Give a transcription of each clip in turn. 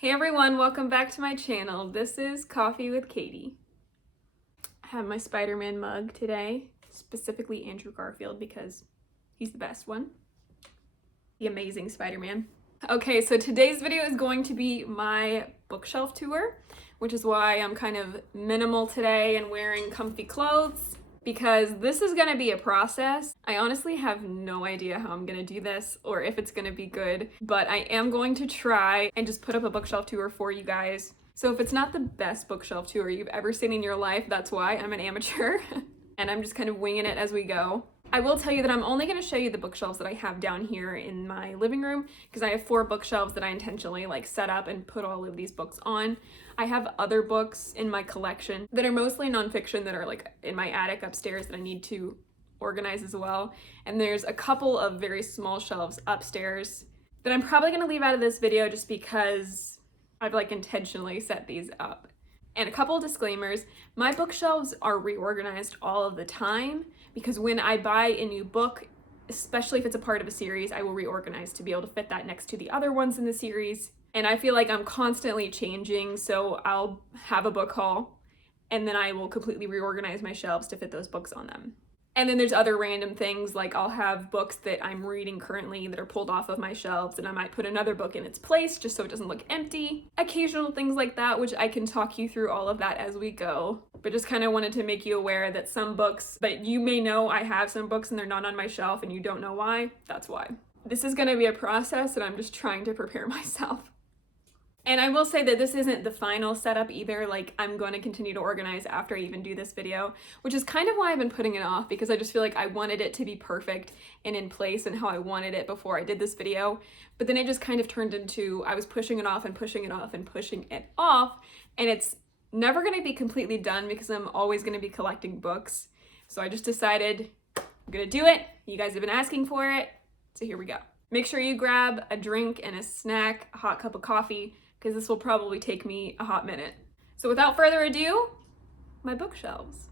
Hey everyone, welcome back to my channel. This is Coffee with Katie. I have my Spider-Man mug today, specifically Andrew Garfield because he's the best one. The amazing Spider-Man. Okay, so today's video is going to be my bookshelf tour, which is why I'm kind of minimal today and wearing comfy clothes, because this is gonna be a process. I honestly have no idea how I'm gonna do this or if it's gonna be good, but I am going to try and just put up a bookshelf tour for you guys. So if it's not the best bookshelf tour you've ever seen in your life, that's why. I'm an amateur and I'm just kind of winging it as we go. I will tell you that I'm only going to show you the bookshelves that I have down here in my living room because I have 4 bookshelves that I intentionally set up and put all of these books on. I have other books in my collection that are mostly nonfiction that are in my attic upstairs that I need to organize as well. And there's a couple of very small shelves upstairs that I'm probably going to leave out of this video just because I've intentionally set these up. And a couple of disclaimers, my bookshelves are reorganized all of the time because when I buy a new book, especially if it's a part of a series, I will reorganize to be able to fit that next to the other ones in the series. And I feel like I'm constantly changing, so I'll have a book haul and then I will completely reorganize my shelves to fit those books on them. And then there's other random things, like I'll have books that I'm reading currently that are pulled off of my shelves and I might put another book in its place just so it doesn't look empty. Occasional things like that, which I can talk you through all of that as we go. But just kind of wanted to make you aware that some books, but you may know I have some books and they're not on my shelf and you don't know why, that's why. This is going to be a process and I'm just trying to prepare myself. And I will say that this isn't the final setup either. I'm going to continue to organize after I even do this video, which is kind of why I've been putting it off, because I just feel like I wanted it to be perfect and in place and how I wanted it before I did this video. But then it just kind of turned into I was pushing it off and pushing it off and pushing it off, and it's never going to be completely done because I'm always going to be collecting books. So I just decided I'm going to do it. You guys have been asking for it, so here we go. Make sure you grab a drink and a snack, a hot cup of coffee, because this will probably take me a hot minute. So without further ado, my bookshelves.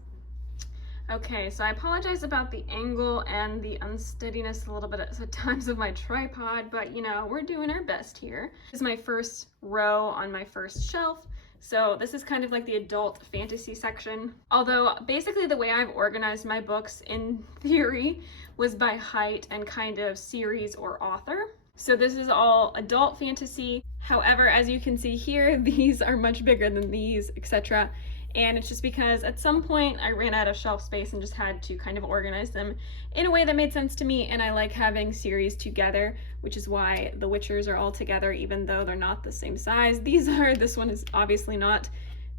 Okay, so I apologize about the angle and the unsteadiness a little bit at times of my tripod, but we're doing our best here. This is my first row on my first shelf. So this is kind of like the adult fantasy section. Although basically the way I've organized my books in theory was by height and kind of series or author. So this is all adult fantasy. However, as you can see here, these are much bigger than these, etc. And it's just because at some point I ran out of shelf space and just had to kind of organize them in a way that made sense to me. And I like having series together, which is why the Witchers are all together, even though they're not the same size. This one is obviously not.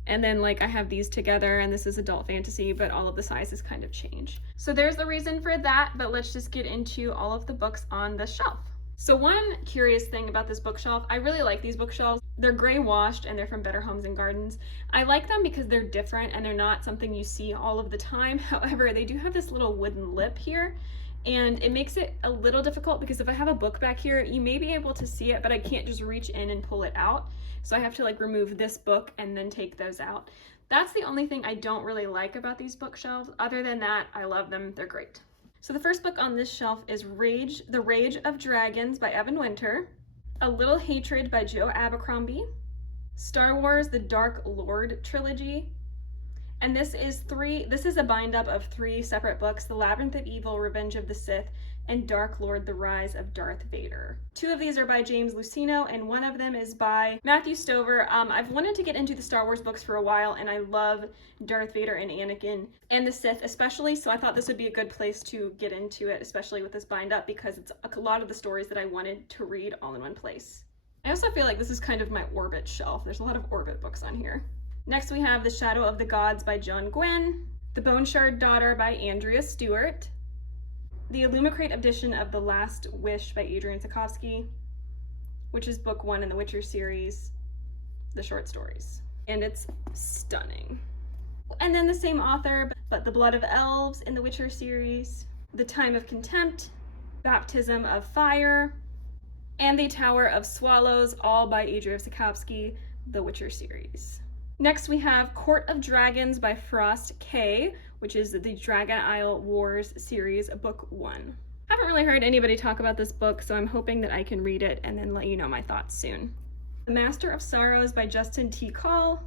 And then I have these together and this is adult fantasy, but all of the sizes kind of change. So there's the reason for that, but let's just get into all of the books on the shelf. So one curious thing about this bookshelf, I really like these bookshelves. They're gray washed and they're from Better Homes and Gardens. I like them because they're different and they're not something you see all of the time. However, they do have this little wooden lip here and it makes it a little difficult because if I have a book back here, you may be able to see it, but I can't just reach in and pull it out. So I have to remove this book and then take those out. That's the only thing I don't really like about these bookshelves. Other than that, I love them. They're great. So the first book on this shelf is The Rage of Dragons by Evan Winter, A Little Hatred by Joe Abercrombie, Star Wars The Dark Lord trilogy, and this is a bind-up of 3 separate books, The Labyrinth of Evil, Revenge of the Sith, and Dark Lord, The Rise of Darth Vader. 2 of these are by James Luceno, and 1 of them is by Matthew Stover. I've wanted to get into the Star Wars books for a while, and I love Darth Vader and Anakin, and the Sith especially, so I thought this would be a good place to get into it, especially with this bind-up, because it's a lot of the stories that I wanted to read all in one place. I also feel like this is kind of my Orbit shelf. There's a lot of Orbit books on here. Next we have The Shadow of the Gods by John Gwynne, The Bone Shard Daughter by Andrea Stewart, the Illumicrate edition of The Last Wish by Adrian Sakovsky, which is book 1 in the Witcher series, the short stories. And it's stunning. And then the same author, but The Blood of Elves in the Witcher series, The Time of Contempt, Baptism of Fire, and The Tower of Swallows, all by Adrian Sakovsky, the Witcher series. Next we have Court of Dragons by Frost K, which is the Dragon Isle Wars series, book 1. I haven't really heard anybody talk about this book, so I'm hoping that I can read it and then let you know my thoughts soon. The Master of Sorrows by Justin T. Call,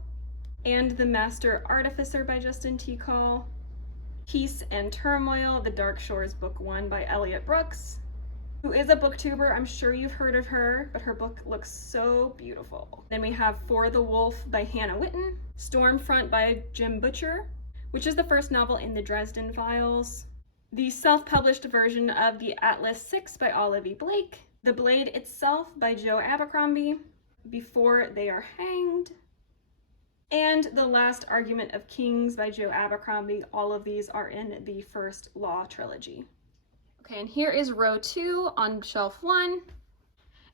and The Master Artificer by Justin T. Call. Peace and Turmoil, The Dark Shores Book 1 by Elliot Brooks, who is a booktuber. I'm sure you've heard of her, but her book looks so beautiful. Then we have For the Wolf by Hannah Witten, Stormfront by Jim Butcher, which is the first novel in the Dresden Files, the self-published version of The Atlas 6 by Olive E. Blake, The Blade Itself by Joe Abercrombie, Before They Are Hanged, and The Last Argument of Kings by Joe Abercrombie. All of these are in the First Law trilogy. Okay, and here is row 2 on shelf 1.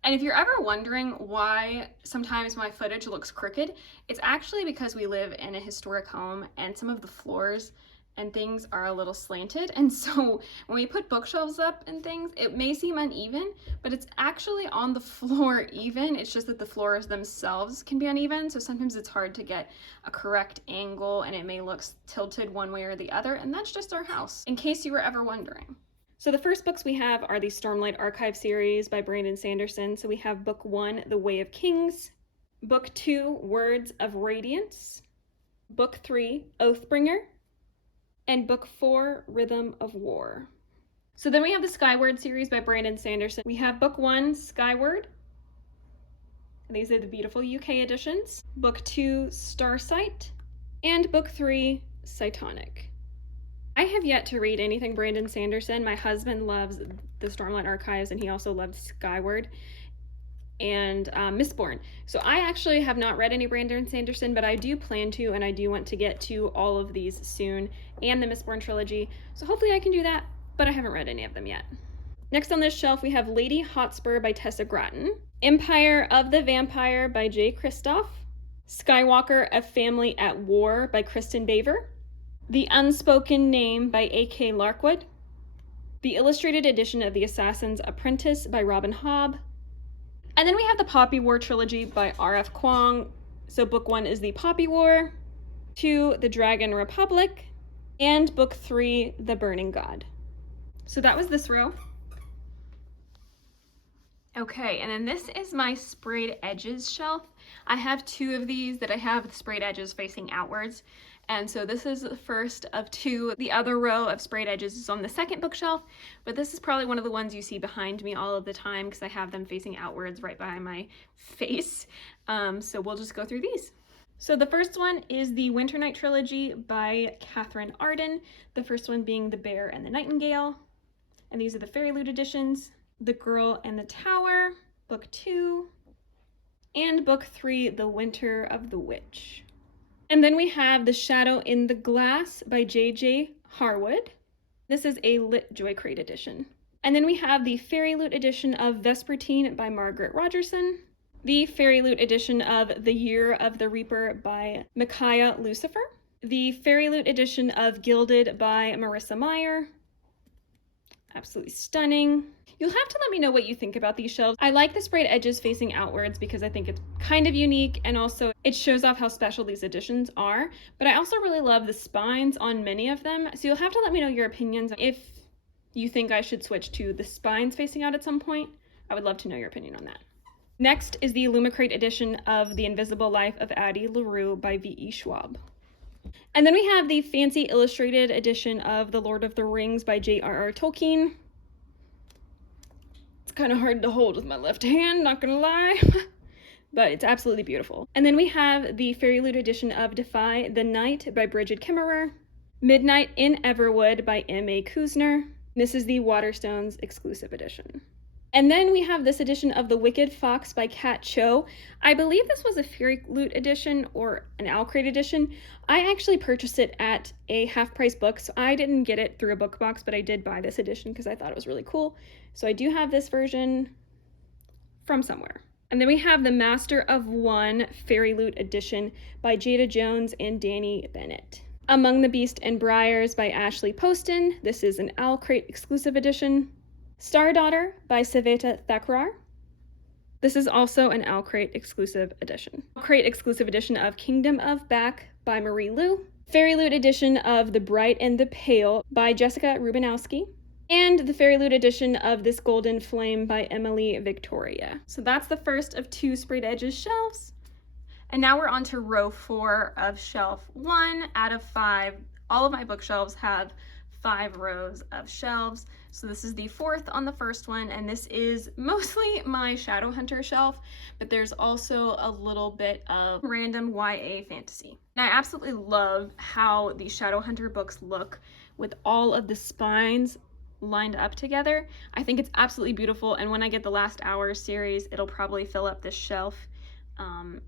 And if you're ever wondering why sometimes my footage looks crooked, it's actually because we live in a historic home and some of the floors and things are a little slanted. And so when we put bookshelves up and things, it may seem uneven, but it's actually on the floor even. It's just that the floors themselves can be uneven. So sometimes it's hard to get a correct angle and it may look tilted one way or the other. And that's just our house, in case you were ever wondering. So the first books we have are the Stormlight Archive series by Brandon Sanderson. So we have book 1, The Way of Kings, book 2, Words of Radiance, book 3, Oathbringer, and book 4, Rhythm of War. So then we have the Skyward series by Brandon Sanderson. We have book 1, Skyward. And these are the beautiful UK editions. Book 2, Starsight, and book 3, Cytonic. I have yet to read anything Brandon Sanderson. My husband loves the Stormlight Archives, and he also loved Skyward and Mistborn. So I actually have not read any Brandon Sanderson, but I do plan to, and I do want to get to all of these soon, and the Mistborn trilogy. So hopefully I can do that, but I haven't read any of them yet. Next on this shelf, we have Lady Hotspur by Tessa Gratton, Empire of the Vampire by Jay Kristoff, Skywalker: A Family at War by Kristen Baver, The Unspoken Name by A.K. Larkwood, the illustrated edition of The Assassin's Apprentice by Robin Hobb, and then we have the Poppy War trilogy by R.F. Kuang. So book 1 is The Poppy War, 2, The Dragon Republic, and book 3, The Burning God. So that was this row. Okay, and then this is my sprayed edges shelf. I have 2 of these that I have the sprayed edges facing outwards. And so this is the first of 2. The other row of sprayed edges is on the second bookshelf, but this is probably one of the ones you see behind me all of the time because I have them facing outwards right behind my face. So we'll just go through these. So the first one is the Winter Night trilogy by Catherine Arden. The first one being The Bear and the Nightingale. And these are the Fairy Loot editions. The Girl and the Tower, book 2. And book 3, The Winter of the Witch. And then we have The Shadow in the Glass by J.J. Harwood. This is a Lit Joy Crate edition. And then we have the Fairy Loot edition of Vespertine by Margaret Rogerson. The Fairy Loot edition of The Year of the Reaper by Micaiah Lucifer. The Fairy Loot edition of Gilded by Marissa Meyer. Absolutely stunning. You'll have to let me know what you think about these shelves. I like the sprayed edges facing outwards because I think it's kind of unique, and also it shows off how special these editions are. But I also really love the spines on many of them. So you'll have to let me know your opinions. If you think I should switch to the spines facing out at some point, I would love to know your opinion on that. Next is the Illumicrate edition of The Invisible Life of Addie LaRue by V.E. Schwab. And then we have the fancy illustrated edition of The Lord of the Rings by J.R.R. Tolkien. It's kind of hard to hold with my left hand, not gonna lie, but it's absolutely beautiful. And then we have the Fairy Loot edition of Defy the Night by Bridget Kimmerer, Midnight in Everwood by M.A. Kuzner. This is the Waterstones exclusive edition. And then we have this edition of The Wicked Fox by Kat Cho. I believe this was a Fairy Loot edition or an Owl Crate edition. I actually purchased it at a half-price book, so I didn't get it through a book box, but I did buy this edition because I thought it was really cool. So I do have this version from somewhere. And then we have the Master of One Fairy Loot edition by Jada Jones and Danny Bennett. Among the Beast and Briars by Ashley Poston. This is an Owl Crate exclusive edition. Star Daughter by Savita Thakrar. This is also an Owl Crate exclusive edition. Owl Crate exclusive edition of Kingdom of Back by Marie Lu. Fairy Loot edition of The Bright and the Pale by Jessica Rubinowski. and the Fairy Loot edition of This Golden Flame by Emily Victoria. So that's the first of 2 sprayed edges shelves. And now we're on to row 4 of shelf 1 out of 5. All of my bookshelves have 5 rows of shelves. So this is the 4th on the first one, and this is mostly my Shadowhunter shelf, but there's also a little bit of random YA fantasy. And I absolutely love how the Shadowhunter books look with all of the spines lined up together. I think it's absolutely beautiful, and when I get the Last Hour series, it'll probably fill up this shelf,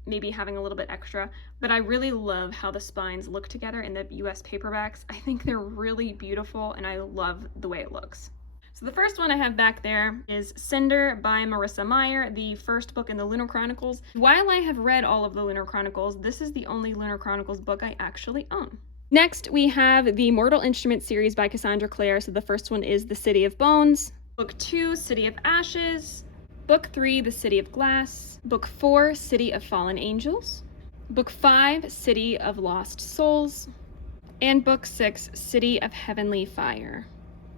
maybe having a little bit extra, but I really love how the spines look together in the US paperbacks. I think they're really beautiful, and I love the way it looks. So the first one I have back there is Cinder by Marissa Meyer, the first book in the Lunar Chronicles. While I have read all of the Lunar Chronicles, this is the only Lunar Chronicles book I actually own. Next, we have the Mortal Instruments series by Cassandra Clare. So the first one is The City of Bones, Book 2, City of Ashes, Book 3, The City of Glass, Book 4, City of Fallen Angels, Book 5, City of Lost Souls, and Book 6, City of Heavenly Fire.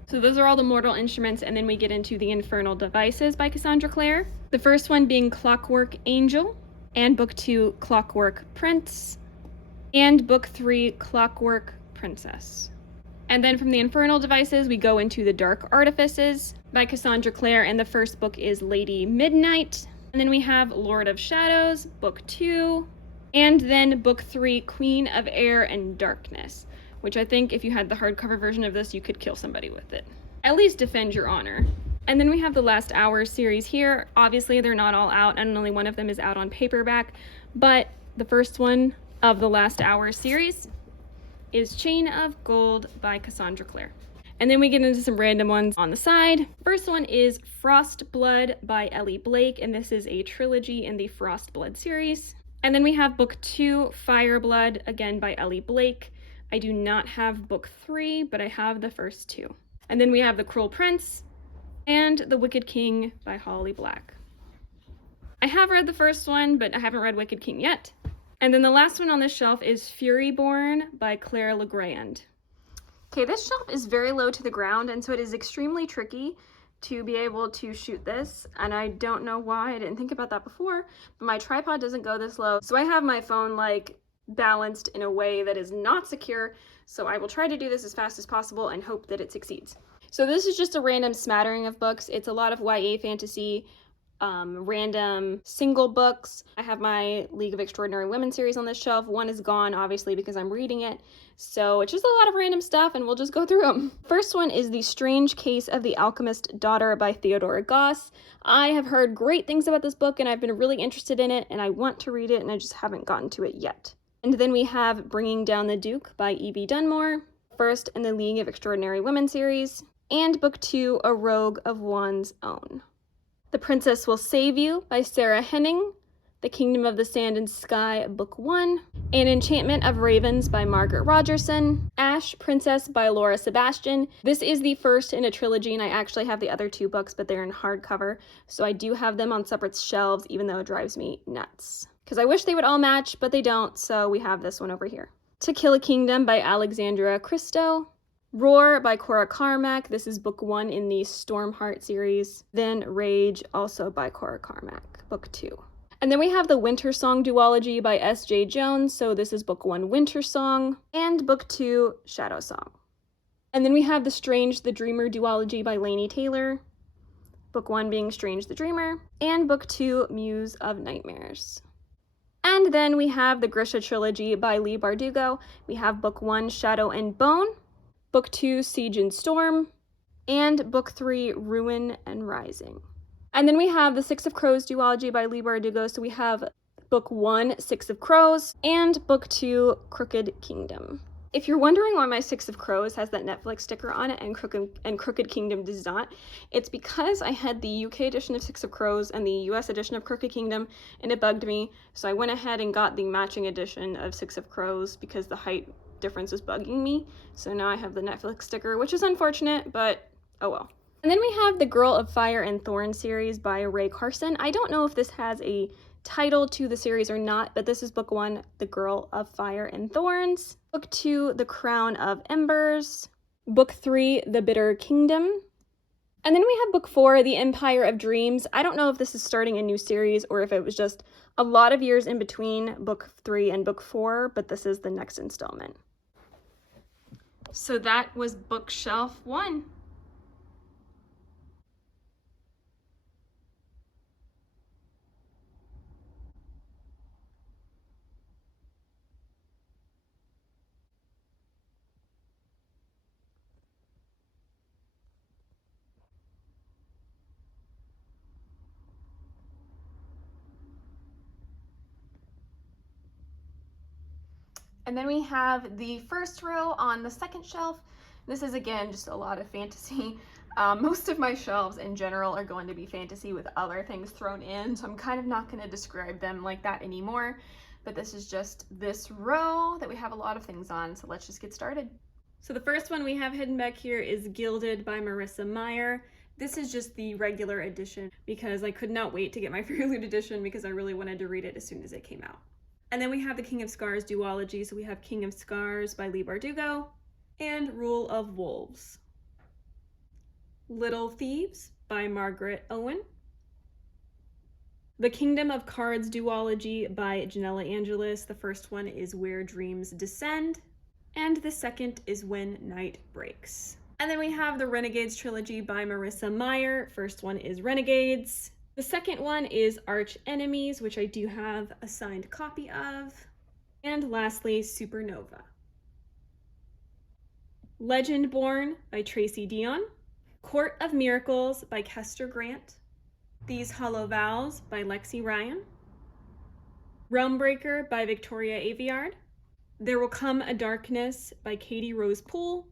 So those are all the Mortal Instruments, and then we get into the Infernal Devices by Cassandra Clare. The first one being Clockwork Angel, and Book 2, Clockwork Prince, and Book 3, Clockwork Princess. And then from the Infernal Devices, we go into The Dark Artifices by Cassandra Clare, and the first book is Lady Midnight. And then we have Lord of Shadows, Book 2, and then Book 3, Queen of Air and Darkness, which I think if you had the hardcover version of this, you could kill somebody with it. At least defend your honor. And then we have the Last Hour series here. Obviously, they're not all out, and only one of them is out on paperback, but the first one of the Last Hour series is Chain of Gold by Cassandra Clare. And then we get into some random ones on the side. First one is Frost Blood by Ellie Blake, and this is a trilogy in the Frost Blood series. And then we have Book 2, Fire Blood, again by Ellie Blake. I do not have Book 3, but I have the first 2. And then we have The Cruel Prince and The Wicked King by Holly Black. I have read the first one, but I haven't read Wicked King yet. And then the last one on this shelf is Furyborn by Claire Legrand. Okay, this shelf is very low to the ground, and so it is extremely tricky to be able to shoot this, and I don't know why I didn't think about that before, but my tripod doesn't go this low, so I have my phone like balanced in a way that is not secure, so I will try to do this as fast as possible and hope that it succeeds. So this is just a random smattering of books. It's a lot of YA fantasy, random single books. I have my League of Extraordinary Women series on this shelf. One is gone, obviously, because I'm reading it. So it's just a lot of random stuff, and we'll just go through them. First one is The Strange Case of the Alchemist Daughter by Theodora Goss. I have heard great things about this book, and I've been really interested in it, and I want to read it, and I just haven't gotten to it yet. And then we have Bringing Down the Duke by E.B. Dunmore, first in the League of Extraordinary Women series, and Book 2, A Rogue of One's Own. The Princess Will Save You by Sarah Henning, The Kingdom of the Sand and Sky, Book 1, An Enchantment of Ravens by Margaret Rogerson, Ash Princess by Laura Sebastian. This is the first in a trilogy, and I actually have the other 2 books, but they're in hardcover, so I do have them on separate shelves, even though it drives me nuts. Because I wish they would all match, but they don't, so we have this one over here. To Kill a Kingdom by Alexandra Christo, Roar by Cora Carmack. This is book 1 in the Stormheart series. Then Rage, also by Cora Carmack, book 2. And then we have the Winter Song duology by S.J. Jones. So this is book 1, Winter Song, and book 2, Shadow Song. And then we have the Strange the Dreamer duology by Laini Taylor. Book 1 being Strange the Dreamer, and book 2, Muse of Nightmares. And then we have the Grisha trilogy by Leigh Bardugo. We have book 1, Shadow and Bone, book 2, Siege and Storm, and book 3, Ruin and Rising. And then we have the Six of Crows duology by Leigh Bardugo. So we have book 1, Six of Crows, and book 2, Crooked Kingdom. If you're wondering why my Six of Crows has that Netflix sticker on it and Crooked Kingdom does not, it's because I had the UK edition of Six of Crows and the US edition of Crooked Kingdom, and it bugged me. So I went ahead and got the matching edition of Six of Crows because the height difference is bugging me. So now I have the Netflix sticker, which is unfortunate, but oh well. And then we have the Girl of Fire and Thorn series by Ray Carson. I don't know if this has a title to the series or not, but this is book 1, The Girl of Fire and Thorns, book 2, The Crown of Embers, book 3, The Bitter Kingdom, And then we have book 4, The Empire of Dreams. I don't know if this is starting a new series or if it was just a lot of years in between book 3 and book 4, but this is the next installment. So that was bookshelf 1. And then we have the first row on the second shelf. This is, again, just a lot of fantasy. Most of my shelves in general are going to be fantasy with other things thrown in, so I'm kind of not going to describe them like that anymore. But this is just this row that we have a lot of things on, so let's just get started. So the first one we have hidden back here is Gilded by Marissa Meyer. This is just the regular edition because I could not wait to get my Fairy Loot edition because I really wanted to read it as soon as it came out. And then we have the King of Scars duology. So we have King of Scars by Leigh Bardugo and Rule of Wolves. Little Thieves by Margaret Owen. The Kingdom of Cards duology by Janella Angelis. The first one is Where Dreams Descend, and the second is When Night Breaks. And then we have the Renegades trilogy by Marissa Meyer. First one is Renegades. The second one is Arch Enemies, which I do have a signed copy of. And lastly, Supernova. Legendborn by Tracy Dion. Court of Miracles by Kester Grant. These Hollow Vows by Lexi Ryan. Realmbreaker by Victoria Aveyard. There Will Come a Darkness by Katie Rose Poole.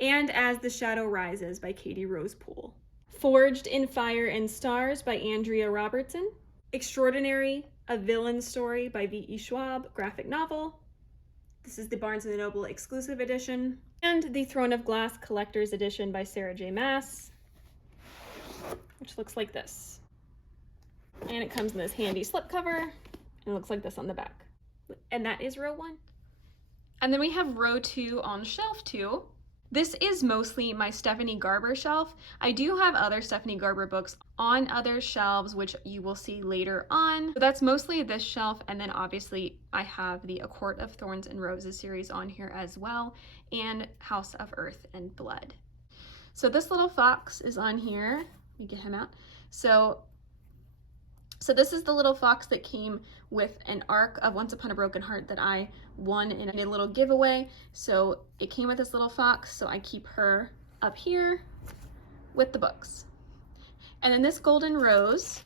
And As the Shadow Rises by Katie Rose Poole. Forged in Fire and Stars by Andrea Robertson. Extraordinary, A Villain Story by V.E. Schwab, graphic novel. This is the Barnes & Noble exclusive edition. And the Throne of Glass Collector's Edition by Sarah J. Maas, which looks like this. And it comes in this handy slipcover, and it looks like this on the back. And that is row 1. And then we have row 2 on shelf 2. This is mostly my Stephanie Garber shelf. I do have other Stephanie Garber books on other shelves, which you will see later on. So that's mostly this shelf, and then obviously I have the A Court of Thorns and Roses series on here as well, and House of Earth and Blood. So this little fox is on here. Let me get him out. So this is the little fox that came with an arc of Once Upon a Broken Heart that I won in a little giveaway. So it came with this little fox, so I keep her up here with the books. And then this golden rose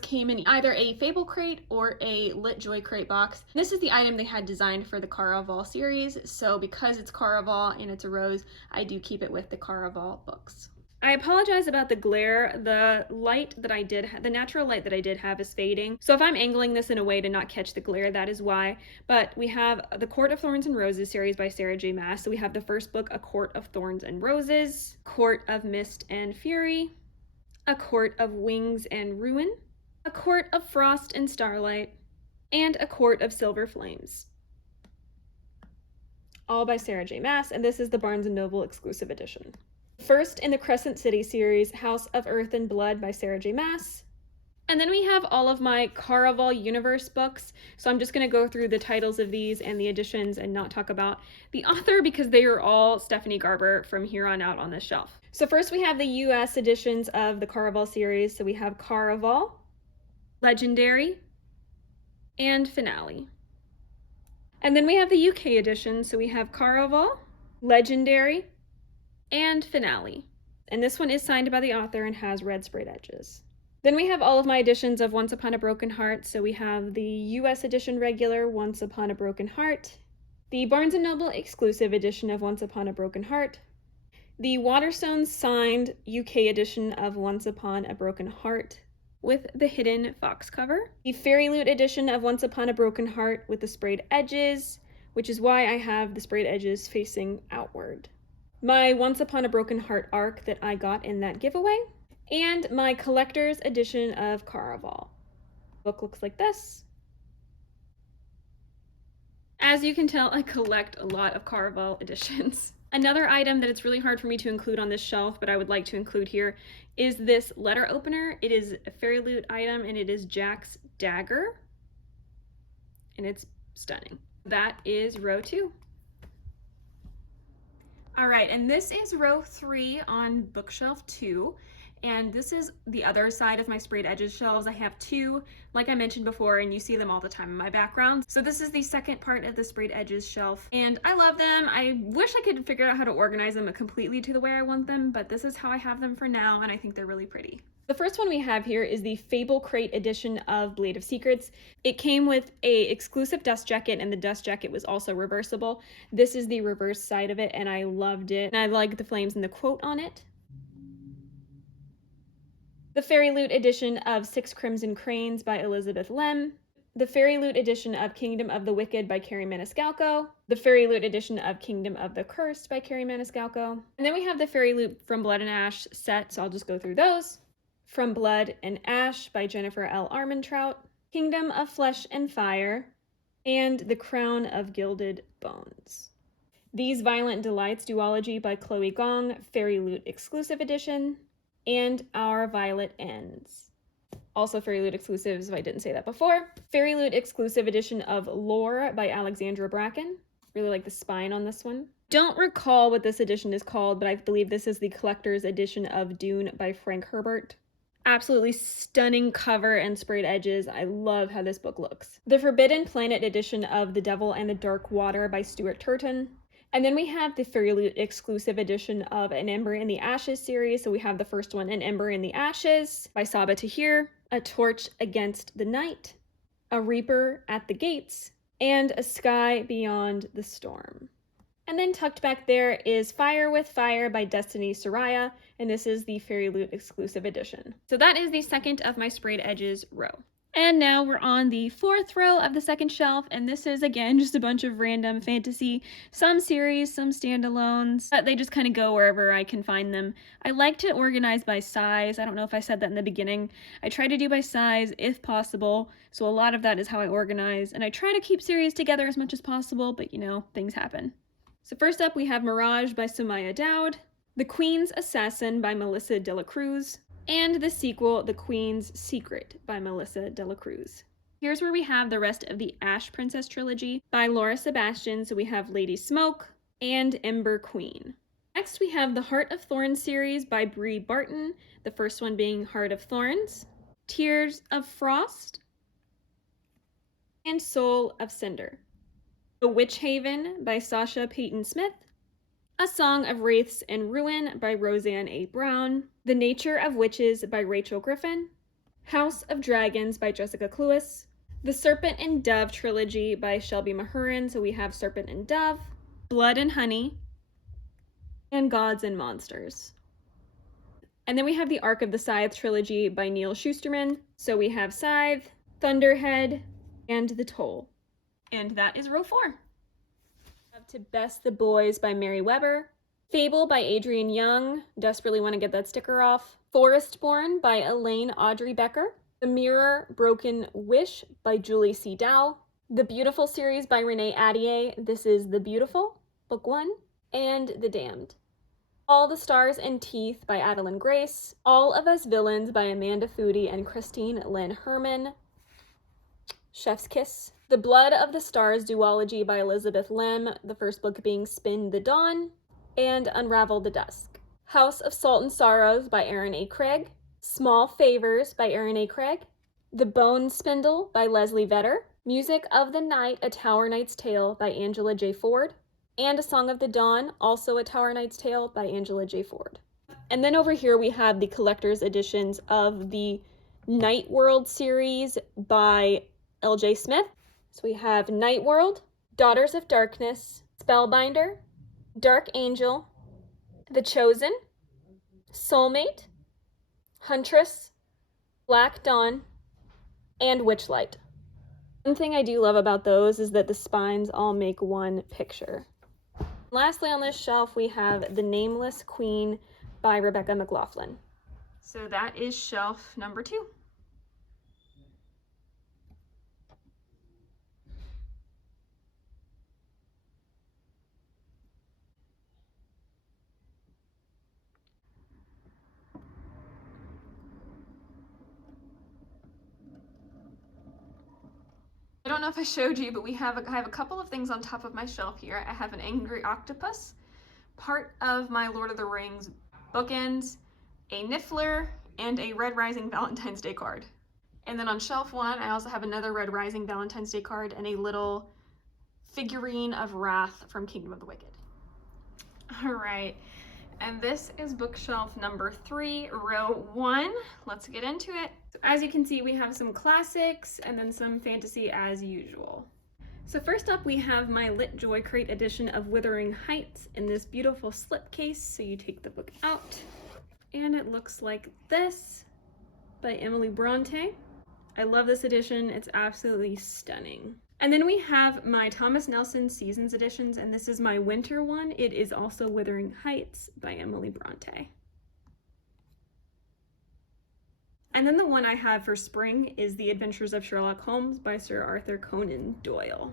came in either a Fable crate or a Lit Joy crate box. This is the item they had designed for the Caraval series, so because it's Caraval and it's a rose, I do keep it with the Caraval books. I apologize about the glare. The light that I did, the natural light that I did have is fading. So if I'm angling this in a way to not catch the glare, that is why. But we have the Court of Thorns and Roses series by Sarah J. Maas. So we have the first book, A Court of Thorns and Roses, Court of Mist and Fury, A Court of Wings and Ruin, A Court of Frost and Starlight, and A Court of Silver Flames. All by Sarah J. Maas, and this is the Barnes & Noble exclusive edition. First in the Crescent City series, House of Earth and Blood by Sarah J. Maas. And then we have all of my Caraval Universe books. So I'm just going to go through the titles of these and the editions and not talk about the author because they are all Stephanie Garber from here on out on this shelf. So first we have the US editions of the Caraval series. So we have Caraval, Legendary, and Finale. And then we have the UK edition. So we have Caraval, Legendary, and Finale. And this one is signed by the author and has red sprayed edges. Then we have all of my editions of Once Upon a Broken Heart. So we have the US edition regular Once Upon a Broken Heart, the Barnes & Noble exclusive edition of Once Upon a Broken Heart, the Waterstones signed UK edition of Once Upon a Broken Heart with the hidden fox cover, the Fairy Loot edition of Once Upon a Broken Heart with the sprayed edges, which is why I have the sprayed edges facing outward, my Once Upon a Broken Heart arc that I got in that giveaway, and my collector's edition of Caraval. The book looks like this. As you can tell, I collect a lot of Caraval editions. Another item that it's really hard for me to include on this shelf, but I would like to include here, is this letter opener. It is a Fairy Loot item, and it is Jack's Dagger, and it's stunning. That is row 2. All right, and this is row 3 on bookshelf 2. And this is the other side of my sprayed edges shelves. I have 2, like I mentioned before, and you see them all the time in my background. So this is the second part of the sprayed edges shelf, and I love them. I wish I could figure out how to organize them completely to the way I want them, but this is how I have them for now, and I think they're really pretty. The first one we have here is the Fable Crate edition of Blade of Secrets. It came with a exclusive dust jacket, and the dust jacket was also reversible. This is the reverse side of it, and I loved it. And I like the flames and the quote on it. The Fairy Loot edition of Six Crimson Cranes by Elizabeth Lem. The Fairy Loot edition of Kingdom of the Wicked by Carrie Maniscalco. The Fairy Loot edition of Kingdom of the Cursed by Carrie Maniscalco. And then we have the Fairy Loot From Blood and Ash set, so I'll just go through those. From Blood and Ash by Jennifer L. Armentrout. Kingdom of Flesh and Fire. And The Crown of Gilded Bones. These Violent Delights duology by Chloe Gong, Fairy Loot exclusive edition. And Our Violet Ends. Also Fairy Loot exclusives, if I didn't say that before. Fairy Loot exclusive edition of Lore by Alexandra Bracken. Really like the spine on this one. Don't recall what this edition is called, but I believe this is the collector's edition of Dune by Frank Herbert. Absolutely stunning cover and sprayed edges. I love how this book looks. The Forbidden Planet edition of The Devil and the Dark Water by Stuart Turton. And then we have the Fairy Loot exclusive edition of An Ember in the Ashes series. So we have the first one, An Ember in the Ashes by Saba Tahir, A Torch Against the Night, A Reaper at the Gates, and A Sky Beyond the Storm. And then tucked back there is Fire with Fire by Destiny Soraya, and this is the Fairy Loot exclusive edition. So that is the second of my sprayed edges row. And now we're on the 4th row of the second shelf, and this is, again, just a bunch of random fantasy, some series, some standalones, but they just kind of go wherever I can find them. I like to organize by size. I don't know if I said that in the beginning. I try to do by size if possible, so a lot of that is how I organize, and I try to keep series together as much as possible, but you know, things happen. So first up, we have Mirage by Sumaya Dowd, The Queen's Assassin by Melissa De La Cruz, and the sequel, The Queen's Secret by Melissa De La Cruz. Here's where we have the rest of the Ash Princess trilogy by Laura Sebastian. So we have Lady Smoke and Ember Queen. Next we have the Heart of Thorns series by Bree Barton, the first one being Heart of Thorns, Tears of Frost, and Soul of Cinder. The Witch Haven by Sasha Payton Smith, A Song of Wraiths and Ruin by Roseanne A. Brown, The Nature of Witches by Rachel Griffin, House of Dragons by Jessica Cluess, The Serpent and Dove trilogy by Shelby Mahurin, so we have Serpent and Dove, Blood and Honey, and Gods and Monsters. And then we have the Ark of the Scythe trilogy by Neil Shusterman, so we have Scythe, Thunderhead, and The Toll. And that is row 4. To Best the Boys by Mary Weber, Fable by Adrienne Young, desperately want to get that sticker off, Forestborn by Elaine Audrey Becker, The Mirror Broken Wish by Julie C. Dow, The Beautiful series by Renee Attier, this is The Beautiful, book 1, and The Damned. All the Stars and Teeth by Adeline Grace, All of Us Villains by Amanda Foody and Christine Lynn Herman, Chef's Kiss, The Blood of the Stars duology by Elizabeth Lem, the first book being Spin the Dawn, and Unravel the Dusk. House of Salt and Sorrows by Aaron A. Craig, Small Favors by Aaron A. Craig, The Bone Spindle by Leslie Vedder, Music of the Night, A Tower Knight's Tale by Angela J. Ford, and A Song of the Dawn, also A Tower Knight's Tale by Angela J. Ford. And then over here we have the collector's editions of the Night World series by L.J. Smith. So we have Night World, Daughters of Darkness, Spellbinder, Dark Angel, The Chosen, Soulmate, Huntress, Black Dawn, and Witchlight. One thing I do love about those is that the spines all make one picture. Lastly on this shelf we have The Nameless Queen by Rebecca McLaughlin. So that is shelf number 2. don't know if I showed you, but I have a couple of things on top of my shelf here. I have an angry octopus, part of my Lord of the Rings bookends, a Niffler, and a Red Rising Valentine's Day card. And then on shelf 1, I also have another Red Rising Valentine's Day card and a little figurine of Wrath from Kingdom of the Wicked. All right, and this is bookshelf number 3, row 1. Let's get into it. So as you can see, we have some classics and then some fantasy as usual. So first up, we have my Lit Joy Crate edition of Wuthering Heights in this beautiful slipcase. So you take the book out, and it looks like this, by Emily Bronte. I love this edition. It's absolutely stunning. And then we have my Thomas Nelson Seasons editions, and this is my winter one. It is also Wuthering Heights by Emily Bronte. And then the one I have for spring is The Adventures of Sherlock Holmes by Sir Arthur Conan Doyle.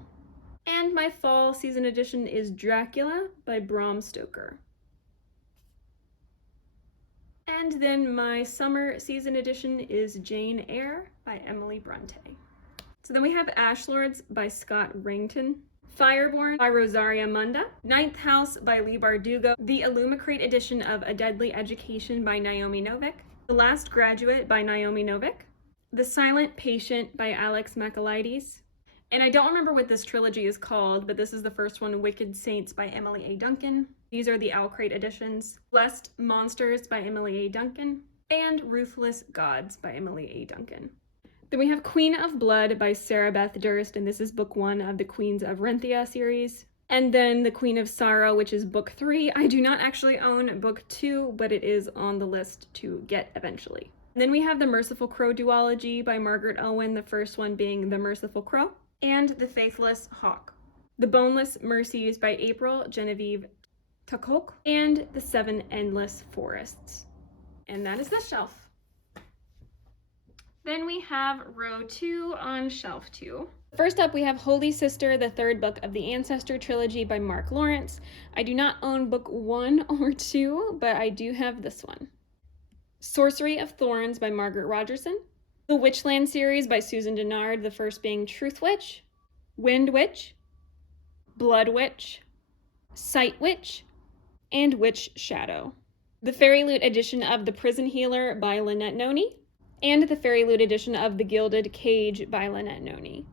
And my fall season edition is Dracula by Bram Stoker. And then my summer season edition is Jane Eyre by Emily Bronte. So then we have Ashlords by Scott Rankton, Fireborn by Rosaria Munda, Ninth House by Leigh Bardugo, the Illumicrate edition of A Deadly Education by Naomi Novik, The Last Graduate by Naomi Novik, The Silent Patient by Alex Michaelides, and I don't remember what this trilogy is called, but this is the first one, Wicked Saints by Emily A. Duncan. These are the Owlcrate editions, Blessed Monsters by Emily A. Duncan, and Ruthless Gods by Emily A. Duncan. Then we have Queen of Blood by Sarah Beth Durst, and this is book 1 of the Queens of Renthia series. And then The Queen of Sorrow, which is book 3. I do not actually own book 2, but it is on the list to get eventually. And then we have The Merciful Crow duology by Margaret Owen, the first one being The Merciful Crow, and The Faithless Hawk. The Boneless Mercies by April Genevieve Takok, and The Seven Endless Forests. And that is this shelf. Then we have row 2 on shelf 2. First up, we have Holy Sister, the third book of the Ancestor trilogy by Mark Lawrence. I do not own book 1 or 2, but I do have this one. Sorcery of Thorns by Margaret Rogerson. The Witchland series by Susan Dennard, the first being Truth Witch, Wind Witch, Blood Witch, Sight Witch, and Witch Shadow. The Fairy Loot edition of The Prison Healer by Lynette Noni, and the Fairy Loot edition of The Gilded Cage by Lynette Noni.